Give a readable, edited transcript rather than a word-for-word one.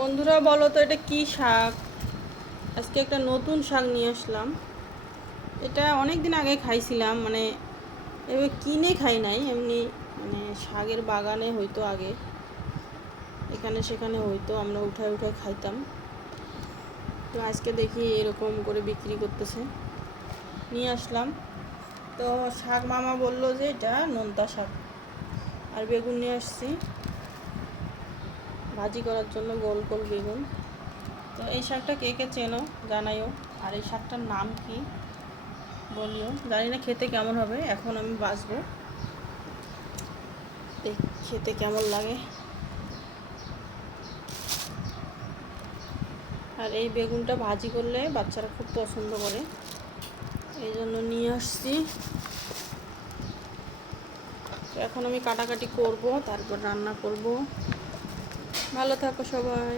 বন্ধুরা বলো তো এটা কি শাক? আজকে একটা নতুন শাক নিয়ে আসলাম। এটা অনেক দিন আগে খাইছিলাম, মানে এভাবে কিনে খাই নাই, এমনি মানে শাকের বাগানে হয়তো আগে এখানে সেখানে হয়তো আমরা উঠায় উঠায় খাইতাম। তো আজকে দেখি এরকম করে বিক্রি করতেছে, নিয়ে আসলাম। তো শাক মামা বললো যে এটা নোনতা শাক। আর বেগুন নিয়ে আসছি ভাজি করার জন্য, গোল গোল বেগুন। তো এই শাকটা কে কে চেনো জানাইও। আর এই শাকটার নাম কি বলিও, জানি না খেতে কেমন হবে, এখন আমি বাছবো, খেতে কেমন লাগে। আর এই বেগুনটা ভাজি করলে বাচ্চারা খুব পছন্দ করে, এই জন্য নিয়ে আসছি। তো এখন আমি কাটাকাটি করব, তারপর রান্না করব। ভালো থাকো সবাই।